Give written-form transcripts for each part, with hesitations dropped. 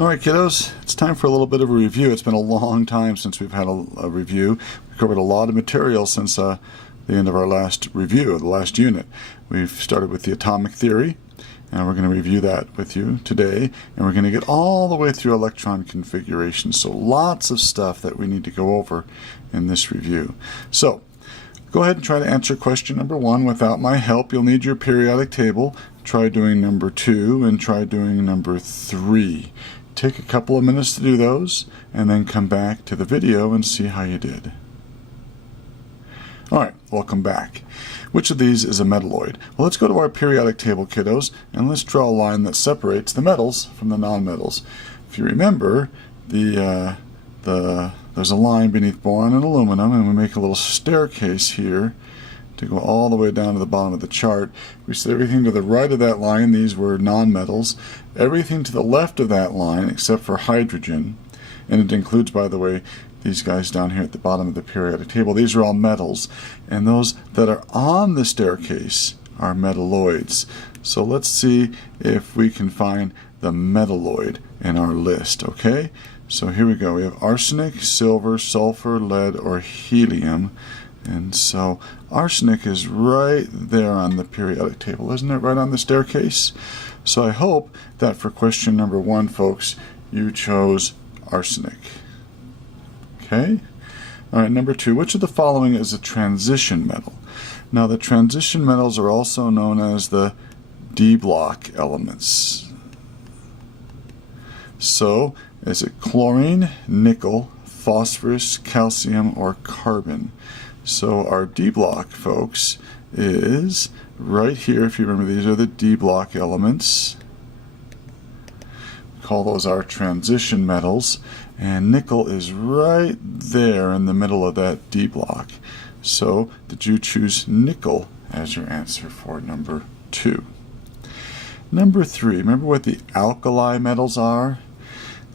Alright kiddos, it's time for a little bit of a review. It's been a long time since we've had a review. We covered a lot of material since the end of our last review, the last unit. We've started with the atomic theory, and we're going to review that with you today, and we're going to get all the way through electron configuration. So lots of stuff that we need to go over in this review. So go ahead and try to answer question number 1 without my help. You'll need your periodic table. Try doing number 2 and try doing number 3. Take a couple of minutes to do those and then come back to the video and see how you did. Alright, welcome back. Which of these is a metalloid? Well, let's go to our periodic table, kiddos, and let's draw a line that separates the metals from the nonmetals. If you remember, there's a line beneath boron and aluminum, and we make a little staircase here to go all the way down to the bottom of the chart. We said everything to the right of that line, these were nonmetals. Everything to the left of that line, except for hydrogen, and it includes, by the way, these guys down here at the bottom of the periodic table, these are all metals, and those that are on the staircase are metalloids. So let's see if we can find the metalloid in our list, okay? So here we go. We have arsenic, silver, sulfur, lead, or helium. And so arsenic is right there on the periodic table, isn't it? Right on the staircase. So I hope that for question number 1, folks, you chose arsenic. Okay? All right, number 2, which of the following is a transition metal? Now, the transition metals are also known as the D block elements. So, is it chlorine, nickel, phosphorus, calcium, or carbon? So our D block, folks, is right here. If you remember, these are the D block elements. We call those our transition metals. And nickel is right there in the middle of that D block. So did you choose nickel as your answer for number 2? Number 3, remember what the alkali metals are?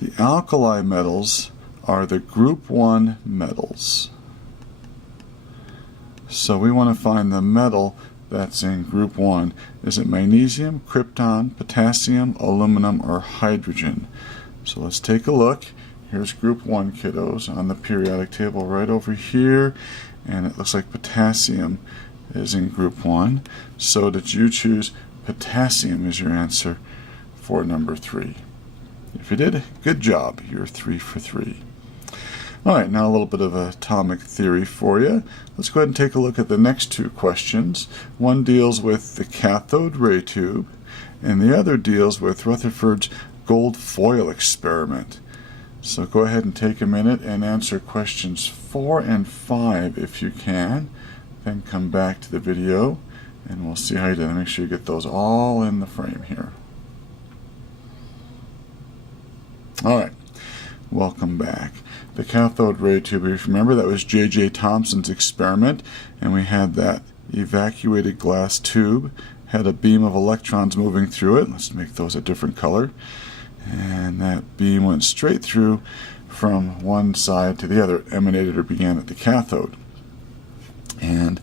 The alkali metals are the group 1 metals. So we want to find the metal that's in group 1. Is it magnesium, krypton, potassium, aluminum, or hydrogen? So let's take a look. Here's group 1, kiddos, on the periodic table right over here. And it looks like potassium is in group 1. So did you choose potassium as your answer for number 3? If you did, good job. You're 3 for 3. Alright, now a little bit of atomic theory for you. Let's go ahead and take a look at the next 2 questions. One deals with the cathode ray tube, and the other deals with Rutherford's gold foil experiment. So go ahead and take a minute and answer questions 4 and 5 if you can. Then come back to the video, and we'll see how you did. Make sure you get those all in the frame here. Alright, welcome back. The cathode ray tube, if you remember, that was J.J. Thomson's experiment, and we had that evacuated glass tube, had a beam of electrons moving through it. Let's make those a different color. And that beam went straight through from one side to the other, emanated or began at the cathode. And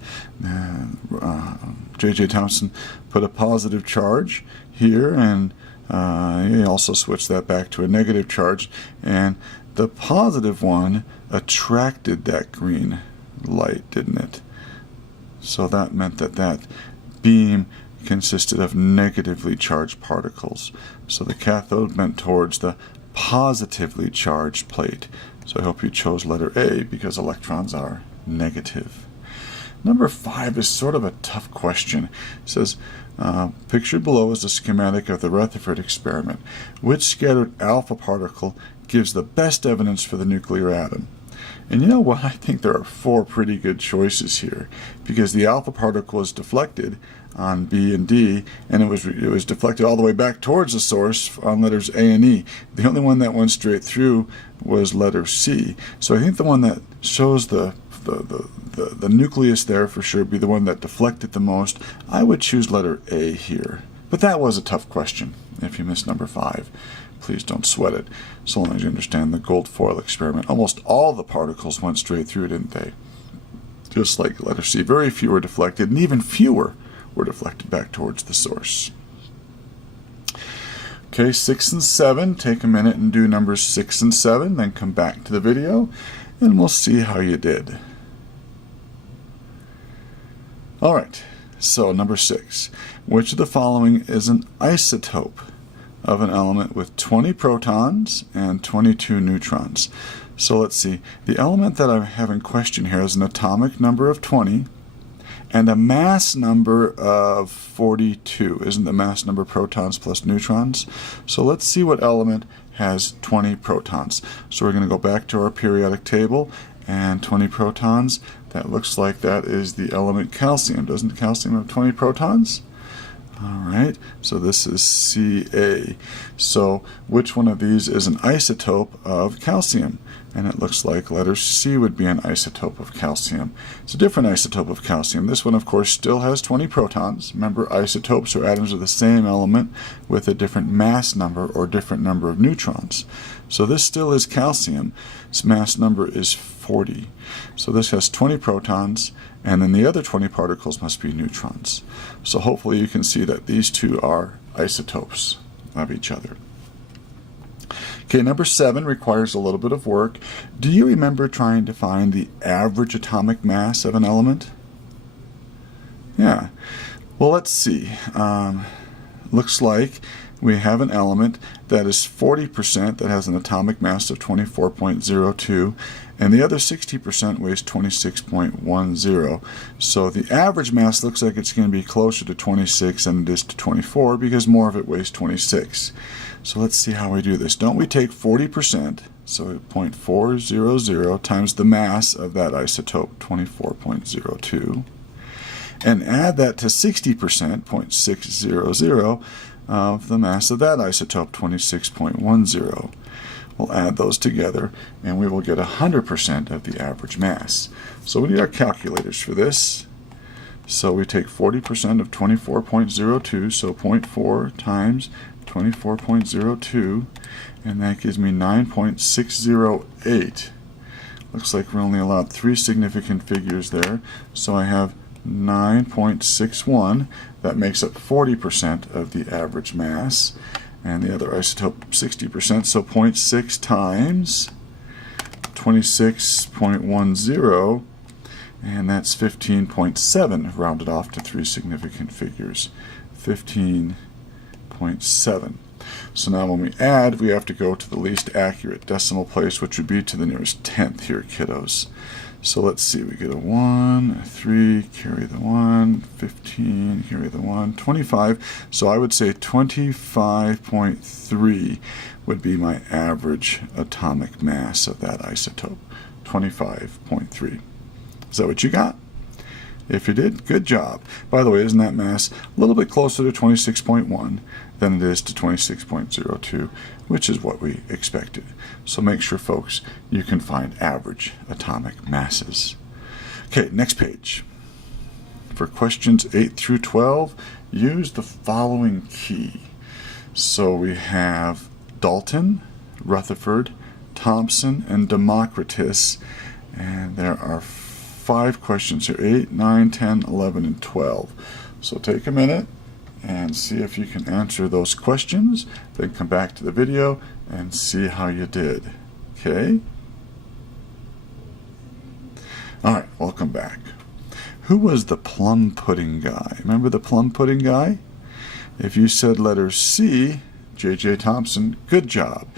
J.J. Thomson put a positive charge here, and he also switched that back to a negative charge, and the positive one attracted that green light, didn't it? So that meant that that beam consisted of negatively charged particles. So the cathode went towards the positively charged plate. So I hope you chose letter A because electrons are negative. Number 5 is sort of a tough question. It says, pictured below is the schematic of the Rutherford experiment. Which scattered alpha particle gives the best evidence for the nuclear atom? And you know what? I think there are 4 pretty good choices here, because the alpha particle is deflected on B and D, and it was deflected all the way back towards the source on letters A and E. The only one that went straight through was letter C. So I think the one that shows the nucleus there for sure be the one that deflected the most. I would choose letter A here. But that was a tough question. If you missed number 5, please don't sweat it, so long as you understand the gold foil experiment. Almost all the particles went straight through, didn't they? Just like letter C. Very few were deflected, and even fewer were deflected back towards the source. Okay, 6 and 7, take a minute and do numbers 6 and 7, then come back to the video, and we'll see how you did. All right, so number 6. Which of the following is an isotope of an element with 20 protons and 22 neutrons? So let's see. The element that I have in question here is an atomic number of 20 and a mass number of 42. Isn't the mass number protons plus neutrons? So let's see what element has 20 protons. So we're going to go back to our periodic table, and 20 protons, that looks like that is the element calcium. Doesn't calcium have 20 protons? All right, so this is Ca. So which one of these is an isotope of calcium? And it looks like letter C would be an isotope of calcium. It's a different isotope of calcium. This one, of course, still has 20 protons. Remember, isotopes are atoms of the same element with a different mass number or different number of neutrons. So this still is calcium. Its mass number is 40. So this has 20 protons, and then the other 20 particles must be neutrons. So hopefully you can see that these two are isotopes of each other. Okay, number 7 requires a little bit of work. Do you remember trying to find the average atomic mass of an element? Yeah. Well, let's see. Looks like we have an element that is 40% that has an atomic mass of 24.02, and the other 60% weighs 26.10. So the average mass looks like it's going to be closer to 26 than it is to 24 because more of it weighs 26. So let's see how we do this. Don't we take 40%, so 0.400 times the mass of that isotope, 24.02, and add that to 60%, 0.600, of the mass of that isotope, 26.10. We'll add those together, and we will get 100% of the average mass. So we need our calculators for this. So we take 40% of 24.02, so 0.4 times 24.02, and that gives me 9.608. Looks like we're only allowed 3 significant figures there, so I have 9.61. That makes up 40% of the average mass, and the other isotope 60%, so 0.6 times 26.10, and that's 15.7 rounded off to 3 significant figures. 15.7. So now when we add, we have to go to the least accurate decimal place, which would be to the nearest tenth here, kiddos. So let's see, we get a 1, a 3, carry the 1, 15, carry the 1, 25. So I would say 25.3 would be my average atomic mass of that isotope. 25.3. Is that what you got? If you did, good job. By the way, isn't that mass a little bit closer to 26.1 than it is to 26.02, which is what we expected. So make sure, folks, you can find average atomic masses. Okay, next page. For questions 8 through 12, use the following key. So we have Dalton, Rutherford, Thomson, and Democritus, and there are 5 questions here, 8, 9, 10, 11, and 12. So take a minute and see if you can answer those questions, then come back to the video and see how you did. Okay? Alright, welcome back. Who was the plum pudding guy? Remember the plum pudding guy? If you said letter C, J.J. Thomson, good job.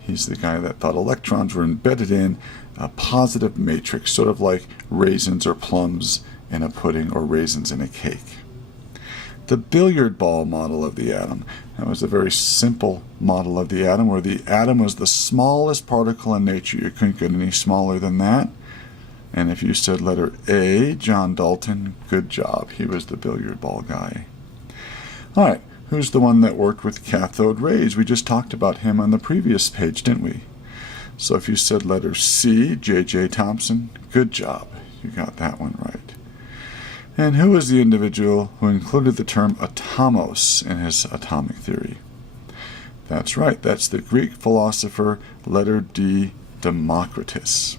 He's the guy that thought electrons were embedded in a positive matrix, sort of like raisins or plums in a pudding or raisins in a cake. The billiard ball model of the atom. That was a very simple model of the atom, where the atom was the smallest particle in nature. You couldn't get any smaller than that. And if you said letter A, John Dalton, good job. He was the billiard ball guy. All right, who's the one that worked with cathode rays? We just talked about him on the previous page, didn't we? So if you said letter C, J.J. Thomson, good job. You got that one right. And who was the individual who included the term atomos in his atomic theory? That's right, that's the Greek philosopher, letter D, Democritus.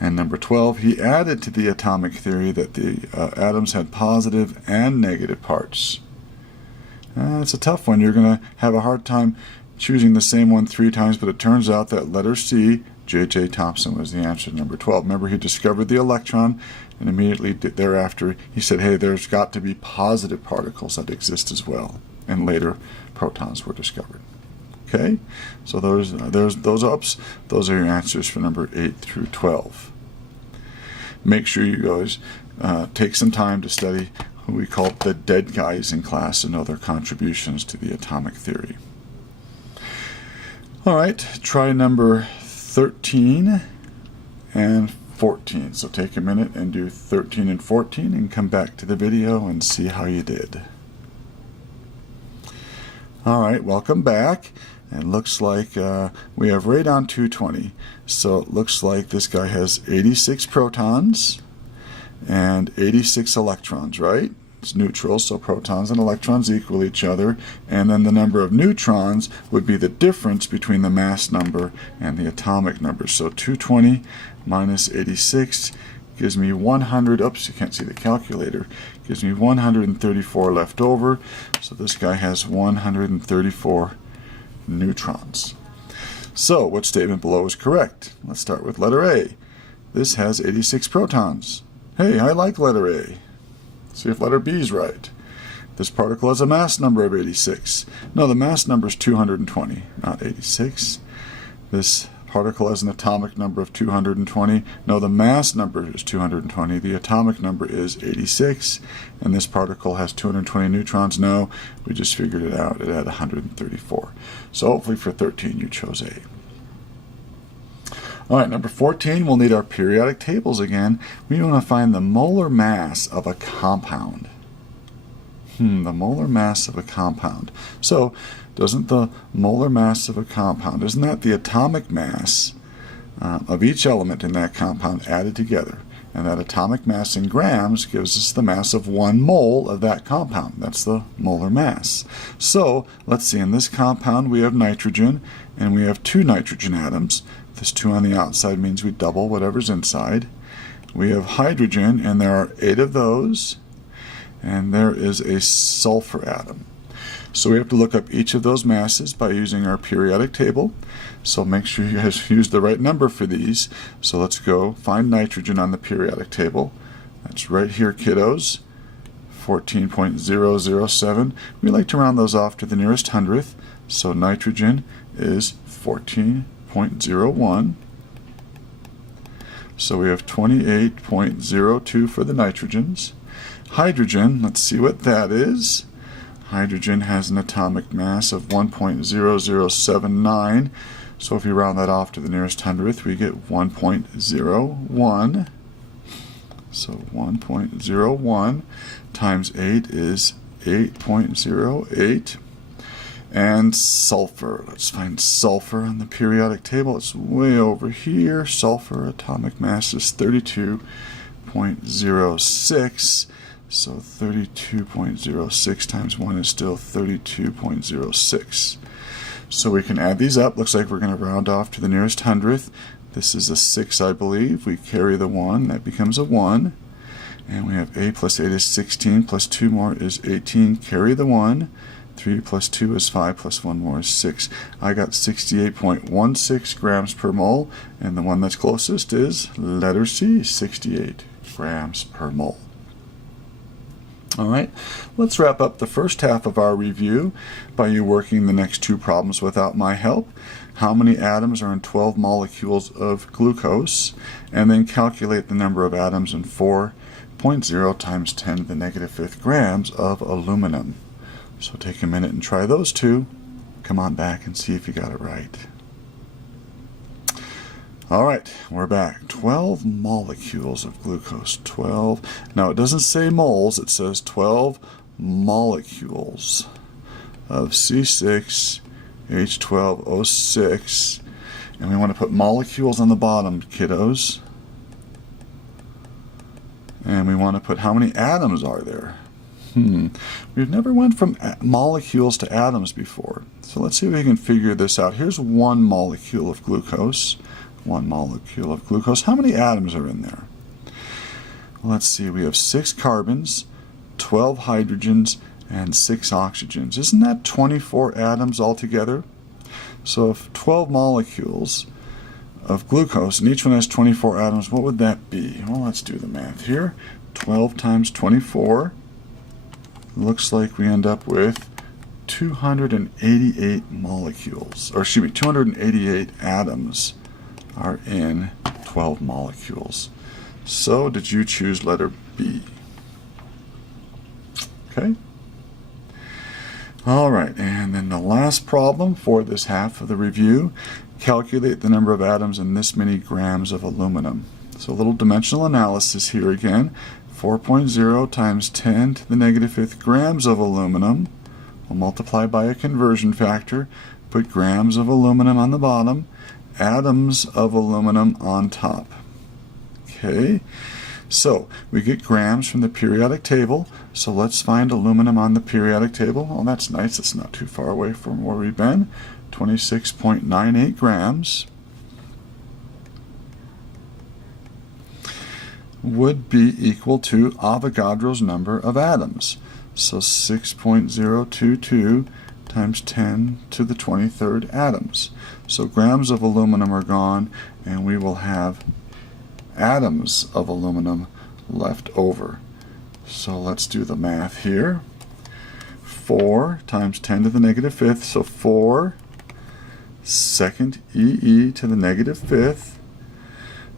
And number 12, he added to the atomic theory that the atoms had positive and negative parts. It's a tough one. You're going to have a hard time choosing the same one 3 times, but it turns out that letter C, J.J. Thomson, was the answer to number 12. Remember, he discovered the electron, and immediately thereafter he said, hey, there's got to be positive particles that exist as well. And later protons were discovered. Okay, so those ups, those are your answers for number 8 through 12. Make sure you guys take some time to study who we call the dead guys in class and know their contributions to the atomic theory. All right, try number 13 and 14. So take a minute and do 13 and 14 and come back to the video and see how you did. All right, welcome back. And looks like we have radon 220. So it looks like this guy has 86 protons and 86 electrons, right? It's neutral, so protons and electrons equal each other. And then the number of neutrons would be the difference between the mass number and the atomic number. So 220 minus 86 gives me 100. Oops, you can't see the calculator. Gives me 134 left over. So this guy has 134 neutrons. So, what statement below is correct? Let's start with letter A. This has 86 protons. Hey, I like letter A. See if letter B is right. This particle has a mass number of 86. No, the mass number is 220, not 86. This particle has an atomic number of 220. No, the mass number is 220. The atomic number is 86. And this particle has 220 neutrons. No, we just figured it out. It had 134. So hopefully for 13 you chose A. All right, number 14, we'll need our periodic tables again. We want to find the molar mass of a compound. The molar mass of a compound. So, doesn't the molar mass of a compound, isn't that the atomic mass of each element in that compound added together? And that atomic mass in grams gives us the mass of 1 mole of that compound. That's the molar mass. So, let's see, in this compound we have nitrogen, and we have 2 nitrogen atoms. This 2 on the outside means we double whatever's inside. We have hydrogen, and there are 8 of those. And there is a sulfur atom. So we have to look up each of those masses by using our periodic table. So make sure you guys use the right number for these. So let's go find nitrogen on the periodic table. That's right here, kiddos. 14.007. We like to round those off to the nearest hundredth. So nitrogen is 14.01. So we have 28.02 for the nitrogens. Hydrogen, let's see what that is. Hydrogen has an atomic mass of 1.0079. So if you round that off to the nearest hundredth, we get 1.01. So 1.01 times 8 is 8.08. And sulfur. Let's find sulfur on the periodic table. It's way over here. Sulfur atomic mass is 32.06. So 32.06 times 1 is still 32.06. So we can add these up. Looks like we're going to round off to the nearest hundredth. This is a 6, I believe. We carry the 1. That becomes a 1. And we have 8 plus 8 is 16, plus 2 more is 18. Carry the 1. 3 plus 2 is 5, plus 1 more is 6. I got 68.16 grams per mole. And the one that's closest is letter C, 68 grams per mole. All right, let's wrap up the first half of our review by you working the next 2 problems without my help. How many atoms are in 12 molecules of glucose? And then calculate the number of atoms in 4.0 times 10 to the negative 5th grams of aluminum. So take a minute and try those 2. Come on back and see if you got it right. All right, we're back. 12 molecules of glucose. 12. Now, it doesn't say moles. It says 12 molecules of C6H12O6. And we want to put molecules on the bottom, kiddos. And we want to put how many atoms are there. We've never went from molecules to atoms before. So let's see if we can figure this out. Here's 1 molecule of glucose. 1 molecule of glucose. How many atoms are in there? Let's see, we have 6 carbons, 12 hydrogens, and 6 oxygens. Isn't that 24 atoms altogether? So if 12 molecules of glucose and each one has 24 atoms, what would that be? Well, let's do the math here. 12 times 24 looks like we end up with 288 molecules, or excuse me, 288 atoms are in 12 molecules. So did you choose letter B? Okay. All right, and then the last problem for this half of the review, calculate the number of atoms in this many grams of aluminum. So a little dimensional analysis here again. 4.0 times 10 to the negative 5th grams of aluminum. We'll multiply by a conversion factor, put grams of aluminum on the bottom, atoms of aluminum on top. Okay, so we get grams from the periodic table, so let's find aluminum on the periodic table. Oh, that's nice, it's not too far away from where we've been. 26.98 grams would be equal to Avogadro's number of atoms. So 6.022 times 10 to the 23rd atoms. So grams of aluminum are gone, and we will have atoms of aluminum left over. So let's do the math here. 4 times 10 to the negative 5th, so 4 second EE to the negative 5th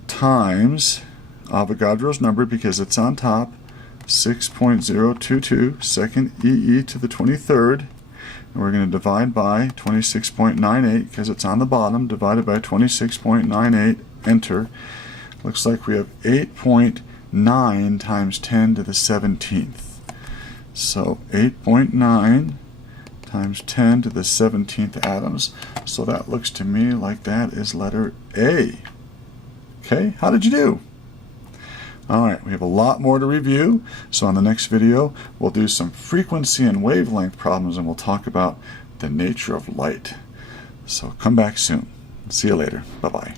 times Avogadro's number, because it's on top, 6.022 second EE to the 23rd, and we're going to divide by 26.98 because it's on the bottom, divided by 26.98, enter. Looks like we have 8.9 times 10 to the 17th. So 8.9 times 10 to the 17th atoms. So that looks to me like that is letter A. Okay, how did you do? Alright, we have a lot more to review, so on the next video we'll do some frequency and wavelength problems, and we'll talk about the nature of light. So come back soon. See you later. Bye-bye.